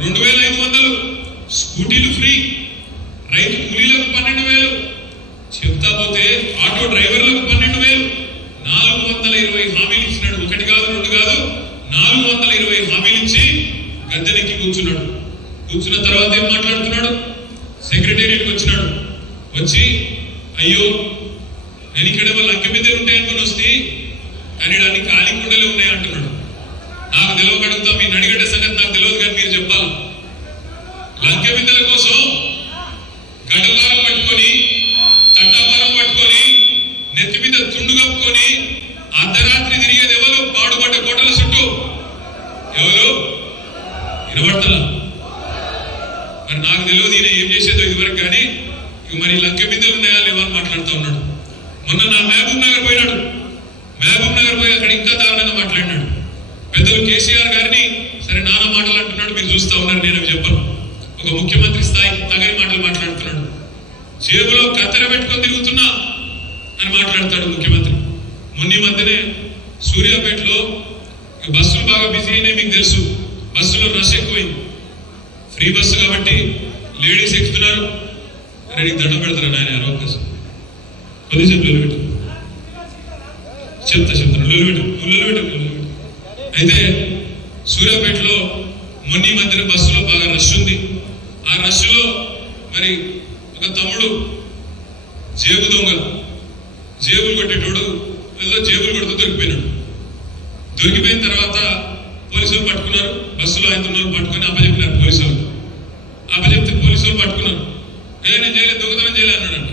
2500 స్కూటీలు ఫ్రీ, రైతు కూలీలకు 12,000 చెప్తా పోతే ఆటో డ్రైవర్లకు 12,000 420 హామీలు ఇచ్చినాడు. ఒకటి కాదు రెండు కాదు 420 హామీలు ఇచ్చి గద్దెనెక్కి కూర్చున్నాడు. కూర్చున్న తర్వాత ఏం మాట్లాడుతున్నాడు? సెక్రటేరియట్కి వచ్చినాడు. వచ్చి అయ్యో నేను ఇక్కడ లంకె బిద్దెలు ఉంటాయనుకుని వస్తే కానీ అన్ని ఖాళీ కుండలే ఉన్నాయి అంటున్నాడు. నాకు తెలియక అడుగుతా, మీ నడిగడ్డ సంగతి నాకు తెలియదు కానీ మీరు చెప్పాలి. లంకె బిద్దెల కోసం గడ్డపారం పట్టుకొని తట్టపారం పట్టుకొని నెత్తి మీద తుండు కప్పుకొని అర్ధరాత్రి తిరిగేది ఎవరు? పాడుపడ్డ కోటల చుట్టూ ఎవరు వినబడతలా? మరి నాకు తెలియదు ఈయన ఏం చేసేదో ఇదివరకు కానీ ఇక మరి లంకె బిద్దెలు ఉన్నాయా లేవా అని మాట్లాడుతూ ఉన్నాడు. మొన్న నా మహబూబ్ నగర్ పోయినాడు. మహబూబ్ నగర్ పోయి అక్కడ ఇంకా దారుణంగా మాట్లాడినాడు. పెద్దలు కేసీఆర్ గారిని సరే నానా మాటలు అంటున్నాడు, మీరు చూస్తా ఉన్నారు, నేను చెప్పను. ఒక ముఖ్యమంత్రి స్థాయికి తగని మాటలు మాట్లాడుతున్నాడు. జేబులో కత్తెర పెట్టుకొని తిరుగుతున్నా అని మాట్లాడతాడు ముఖ్యమంత్రి. మొన్న మధ్యనే సూర్యాపేటలో బస్సులు బాగా బిజీ అయినాయి, మీకు తెలుసు. బస్సులో రష్ ఎక్కువైంది. ఫ్రీ బస్సు కాబట్టి లేడీస్ ఎక్కుతున్నారు. రెడీ దండం పెడతారు ఆయన అవకాశం కొద్దిసేపు లొలిపెట్టు చెప్తాను లొలిపెట్టు. అయితే సూర్యాపేటలో మొన్న మధ్యన బస్సులో బాగా రష్ ఉంది. ఆ రష్లో మరి ఒక తమ్ముడు జేబు దొంగలు జేబులు కొట్టేటోడు ఏదో జేబులు కొడుతూ దొరికిపోయినాడు. దొరికిపోయిన తర్వాత పోలీసులు పట్టుకున్నారు. బస్సులో ఆయన పట్టుకొని అప్పచెప్పినారు పోలీసులు. అప్పచెప్తే పోలీసులు పట్టుకున్నారు. నేను చేయలేదు, దొంగతనం చేయలే అన్నాడంట.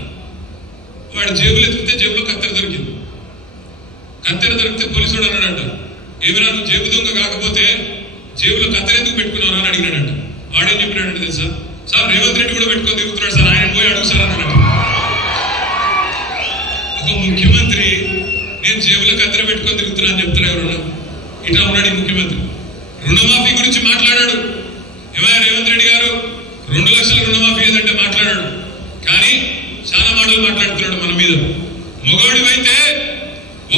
వాడు జేబులు ఎత్తుకుంటే జేబులో కత్తెర దొరికింది. కత్తెర దొరికితే పోలీసుడు అన్నాడంట, ఏమైనా నువ్వు జేబు దొంగ కాకపోతే జేబులో కత్తెర ఎందుకు పెట్టుకున్నావు అని అడిగినాడంట. వాడేం చెప్పినాడంటే తెలుసా? సార్ రేవంత్ రెడ్డి కూడా పెట్టుకొని తిరుగుతున్నాడు సార్, ఆయన పోయి అడుగు సార్ అన్నాడంట. ఒక ముఖ్యమంత్రి నేను జేబులో కత్తెర పెట్టుకొని తిరుగుతున్నా అని చెప్తారా ఎవరన్నా? ఇట్లా ఉన్నాడు ఈ ముఖ్యమంత్రి. రుణమాఫీ గురించి మాట్లాడాడు. ఏమైనా రేవంత్ రెడ్డి గారు 2 లక్షల రుణమాఫీ ఏదంటే మాట్లాడాడు. కానీ చాలా మాటలు మాట్లాడుతున్నాడు మన మీద. మొగాడివైతే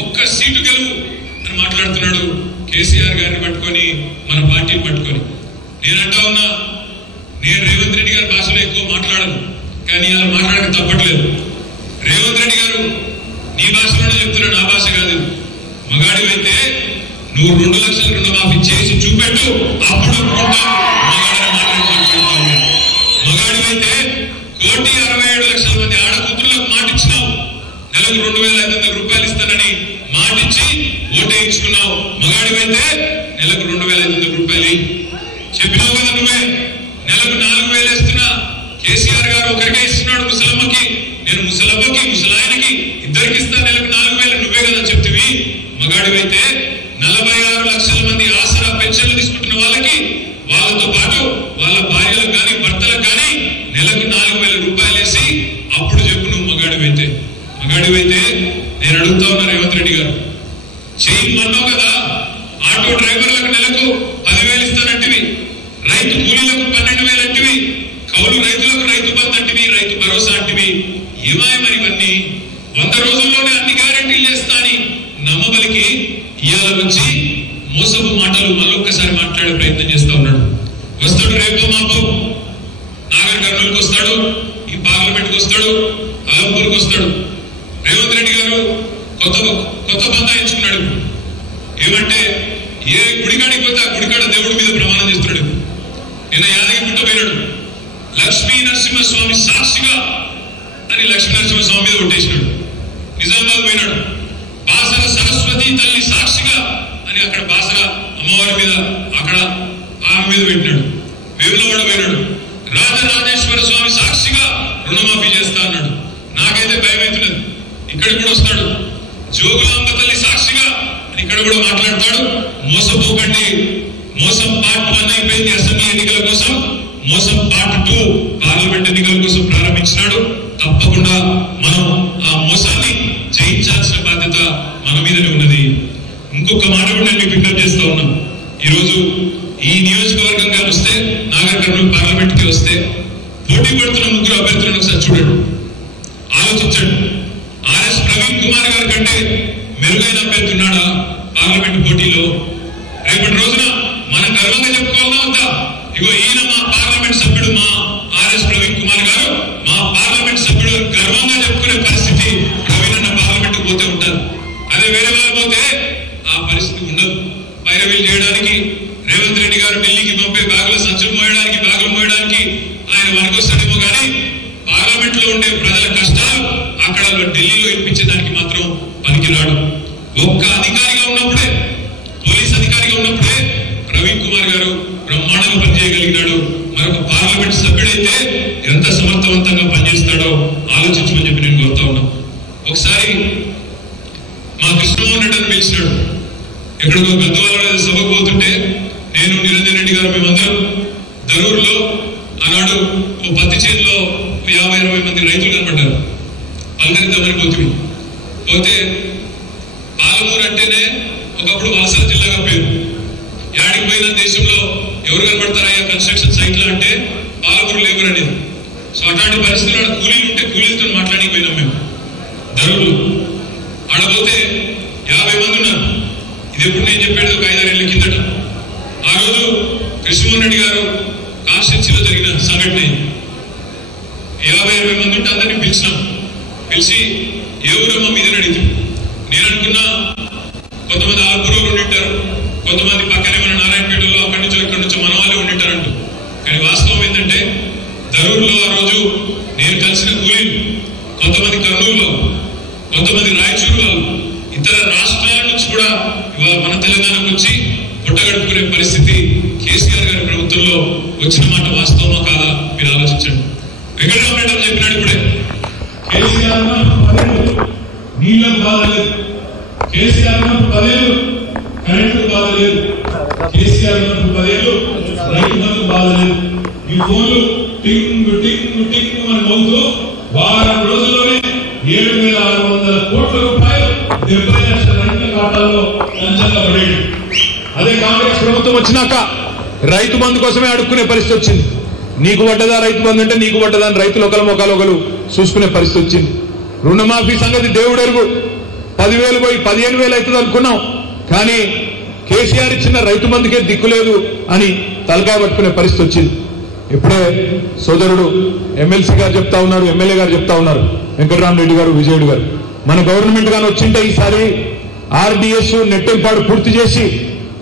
ఒక్క సీటు గెలువు అని మాట్లాడుతున్నాడు కేసీఆర్ గారిని పట్టుకొని, మన పార్టీని పట్టుకొని. నేనంటా ఉన్నా, నేను రేవంత్ రెడ్డి గారి భాషలో ఎక్కువ మాట్లాడను, కానీ అలా మాట్లాడక తప్పట్లేదు. రేవంత్ రెడ్డి గారు నీ భాషలోనే చెప్తున్నాడు, నా భాష కాదు. మగాడివైతే నువ్వు 2 లక్షల రుణమాఫీ చేసి చూపెట్టు, అప్పుడు మగాడివైతే 1,67,00,000 మంది ఆడకూతురులకు మాటిచ్చినావు. నెలకు 2,500 రూపాయలు ఇస్తానని మాటిచ్చి ఓటేయించుకున్నావు. మగాడివైతే నెలకు 2,500 రూపాయలు చెప్పినావు కదా నువ్వే. నెలకు 4,000 ఇస్తున్నా. కేసీఆర్ గారు ఒకరికే ఇస్తున్నాడు ముసలమ్మకి, నేను ముసలమ్మకి ముసలాయనకి ఇద్దరికి ఇస్తా, నెలకు 4,000 నువ్వే కదా చెప్తివి. మగాడివైతే 46 లక్షల మంది ఆసరా పెన్షన్లు తీసుకుంటున్న వాళ్ళకి, వాళ్ళతో పాటు వాళ్ళ భార్యలకు కానీ భర్తలకు కానీ నెలకు 4,000 రూపాయలు వేసి అప్పుడు చెప్పు నువ్వు మగాడివైతే. మగాడివైతే నేను అడుగుతా ఉన్నా రేవంత్ రెడ్డి గారు, చేయమన్నావు కదా. ఆటో డ్రైవర్లకు నెలకు 10,000 ఇస్తానంటివి, రైతు కూలీలకు 12,000 అంటివి, కౌలు రైతులకు రైతు బంధు అంటివి, రైతు భరోసా అంటివి. ఏమాయ మరి ఇవన్నీ? 100 రోజుల్లోనే అన్ని గ్యారెంటీలు చేస్తా అని నమ్మబలికి ఇవాళ వచ్చి మోసపు మాటలు మళ్ళొక్కసారి మాట్లాడే ప్రయత్నం చేస్తా ఉన్నాడు. వస్తాడు రేపు మాపో నాగర్ కర్నూలుకి వస్తాడు, ఈ పార్లమెంట్కి వస్తాడు, అలంపూర్కి వస్తాడు. రేవంత్ రెడ్డి గారు కొత్త బంధా ఎంచుకున్నాడు. ఏమంటే ఏ గుడికాడికి పోతే ఆ గుడికాడ దేవుడి మీద ప్రమాణం చేస్తున్నాడు. నిన్న యాదగిరి పుట్ట పోయినాడు. లక్ష్మీ నరసింహస్వామి సాక్షిగా అని లక్ష్మీ నరసింహస్వామి మీద కొట్టేసినాడు. నిజామాబాద్ పోయినాడు. బాసర సరస్వతి తల్లి సాక్షిగా అని అక్కడ బాసర అమ్మవారి మీద అక్కడ ఆమె మీద పెట్టినాడు. వేములవాడ పోయినాడు. రాజరాజేశ్వర స్వామి సాక్షిగా రుణమాఫీ చేస్తా అన్నాడు. నాకైతే భయం అవుతున్నది. ఇక్కడికి కూడా వస్తాడు. జోగులాంబ తల్లి సాక్షిగా అని ఇక్కడ కూడా మాట్లాడతాడు. మోసపోకండి, మోసం పార్ట్ 1 అయిపోయింది అసెంబ్లీ ఎన్నికల కోసం, మోసం పార్ట్ 2 పార్లమెంట్ ఎన్నికల కోసం ప్రారంభించినాడు. తప్పకుండా మనం ఆ మోసాన్ని జయించాల్సిన బాధ్యత మన మీదనే ఉన్నది. ఇంకొక మాట కూడా నేను మీకు పికప్ చేస్తా ఉన్నాం. ఈరోజు ఈ నియోజకవర్గంగా వస్తే నాగర్ కర్నూలు పార్లమెంట్ కి వస్తే పోటీ పడుతున్న 3 అభ్యర్థులను ఒకసారి చూడండి, ఆలోచించండి. ఆర్ఎస్ ప్రవీణ్ కుమార్ గారి కంటే మెరుగైన అభ్యర్థి ఉన్నాడా పార్లమెంట్ పోటీలో? రేపటి రోజున మన గర్వంగా చెప్పుకోవాలా వద్దా? ఇగో ఈయన మా పార్లమెంట్ సభ్యుడు, మా ఆర్ఎస్ ప్రవీణ్ కుమార్ గారు మా పార్లమెంట్ సభ్యుడు గర్వంగా చెప్పుకునే పరిస్థితి ప్రవీణ్ అన్న పార్లమెంట్ పోతే ఉంటారు. అదే వేరే వాళ్ళు పోతే ఆ పరిస్థితి ఉండదు. పైరవీలు చేయడానికి రేవంత్ రెడ్డి గారు ఢిల్లీకి పంపే బ్యాగుల సంచులు మోయడానికి, బ్యాగులు మోయడానికి ఆయన వరకొస్తాడేమో కానీ పార్లమెంట్ లో ఉండే ప్రజల కష్టాలు అక్కడ ఢిల్లీలో ఇప్పించేదానికి మాత్రం పనికిరాడు. ఒక్క అధికారిగా ఉన్నప్పుడే, పోలీస్ అధికారిగా ఉన్నప్పుడే ప్రవీణ్ కుమార్ గారు బ్రహ్మాండంగా పనిచేయగలిగినాడు. మరొక పార్లమెంట్ సభ్యుడైతే ఎంత సమర్థవంతంగా పనిచేస్తాడో ఆలోచించమని చెప్పి నేను కోరుతా ఉన్నా. ఒకసారి మా కృష్ణమోహన్ రెడ్డి అని పిలిచినాడు. ఎక్కడికో గద్వాల సభకు పోతుంటే నేను నిరంజన్ రెడ్డి గారు మేమందరం దరూరులో ఆనాడు ఓ పత్తి చేతిలో 50-60 మంది రైతులు కనబడ్డారు. పలకరిద్దామని పోతే పాలమూరు అంటేనే ఒకప్పుడు వలసల జిల్లాగా పేరు. యాడికి పోయిన దేశంలో ఎవరు కనబడతారయ్యా కన్స్ట్రక్షన్ సైట్లో అంటే పాలమూరు లేబర్ అనేది. సో అట్లాంటి పరిస్థితుల్లో కూలీలు ఉంటే కూలీలతో మాట్లాడి పోయినాం మేము దరూరులో. ఆడపోతే 50 మంది ఉన్నారు. ఇది ఎప్పుడు నేను చెప్పేది ఒక 5-6 ఏళ్ల కిందట. ఆ రోజు కృష్ణమోహన్ రెడ్డి గారు కాన్స్టిట్యూన్సీలో జరిగిన సంఘటన. 50-60 మంది ఉంటే అందరినీ పిలిచి ఏ ఊరమ్మా మీదని అడిగితే నేను అనుకున్నా కొంతమంది ఆల్పూర్లో ఉండింటారు, కొంతమంది పక్కనే మన నారాయణపేటలో అక్కడి నుంచో ఇక్కడి నుంచో మన వాళ్ళే ఉండింటారంటూ. కానీ వాస్తవం ఏంటంటే దరూరులో ఆ రోజు నేను కలిసిన కూలీలు కొంతమంది కర్నూలు వాళ్ళు, కొంతమంది రాయచూరు వాళ్ళు, ఇతర రాష్ట్రాల నుంచి కూడా ఇవాళ మన తెలంగాణకు వచ్చి పుట్టగడుపుకునే పరిస్థితి కేసీఆర్ గారి ప్రభుత్వంలో వచ్చిన మాట వాస్తవమా కాదా మీరు ఆలోచించండి. వెంకటరామరెడ్డి చెప్పినాడు ఇప్పుడే, కేసీఆర్ నీళ్ళకు బాధ లేదు, కేసీఆర్ 10 ఏళ్ళు కరెంటు బాధ లేదు, కేసీఆర్ 10 ఏళ్ళు రైతు బంధు బాధ లేదు. ఈ ఫోన్లు టింగ్ టింగ్ టింగ్ అని మోగుతూ వారం రోజుల్లోనే 7,600 కోట్ల రూపాయలు 70 లక్షల రైతుల ఖాతాల్లో లంచంగా పడేది. అదే కాంగ్రెస్ ప్రభుత్వం వచ్చినాక రైతు బంధు కోసమే అడుక్కునే పరిస్థితి వచ్చింది. నీకు పడ్డదా రైతు బంధు అంటే నీకు పడ్డదా అని రైతులు ఒకరు చూసుకునే పరిస్థితి వచ్చింది. రుణమాఫీ సంగతి దేవుడు ఎరుగు. 10,000 పోయి 15,000 అవుతుంది అనుకున్నాం. కానీ కేసీఆర్ ఇచ్చిన రైతు బంధుకే దిక్కులేదు అని తలకాయ పట్టుకునే పరిస్థితి వచ్చింది. ఇప్పుడే సోదరుడు ఎమ్మెల్సీ గారు చెప్తా ఉన్నారు, ఎమ్మెల్యే గారు చెప్తా ఉన్నారు, వెంకటరామరెడ్డి గారు, విజయుడు గారు, మన గవర్నమెంట్ గాని వచ్చింటే ఈసారి ఆర్డీఎస్ నెట్టెంపాడు పూర్తి చేసి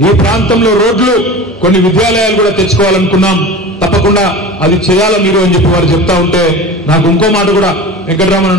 ఈ ప్రాంతంలో రోడ్లు, కొన్ని విద్యాలయాలు కూడా తెచ్చుకోవాలనుకున్నాం. తప్పకుండా అది చేయాలా మీరు అని చెప్పి వారు చెప్తా ఉంటే నాకు ఇంకో మాట కూడా వెంకటరామన్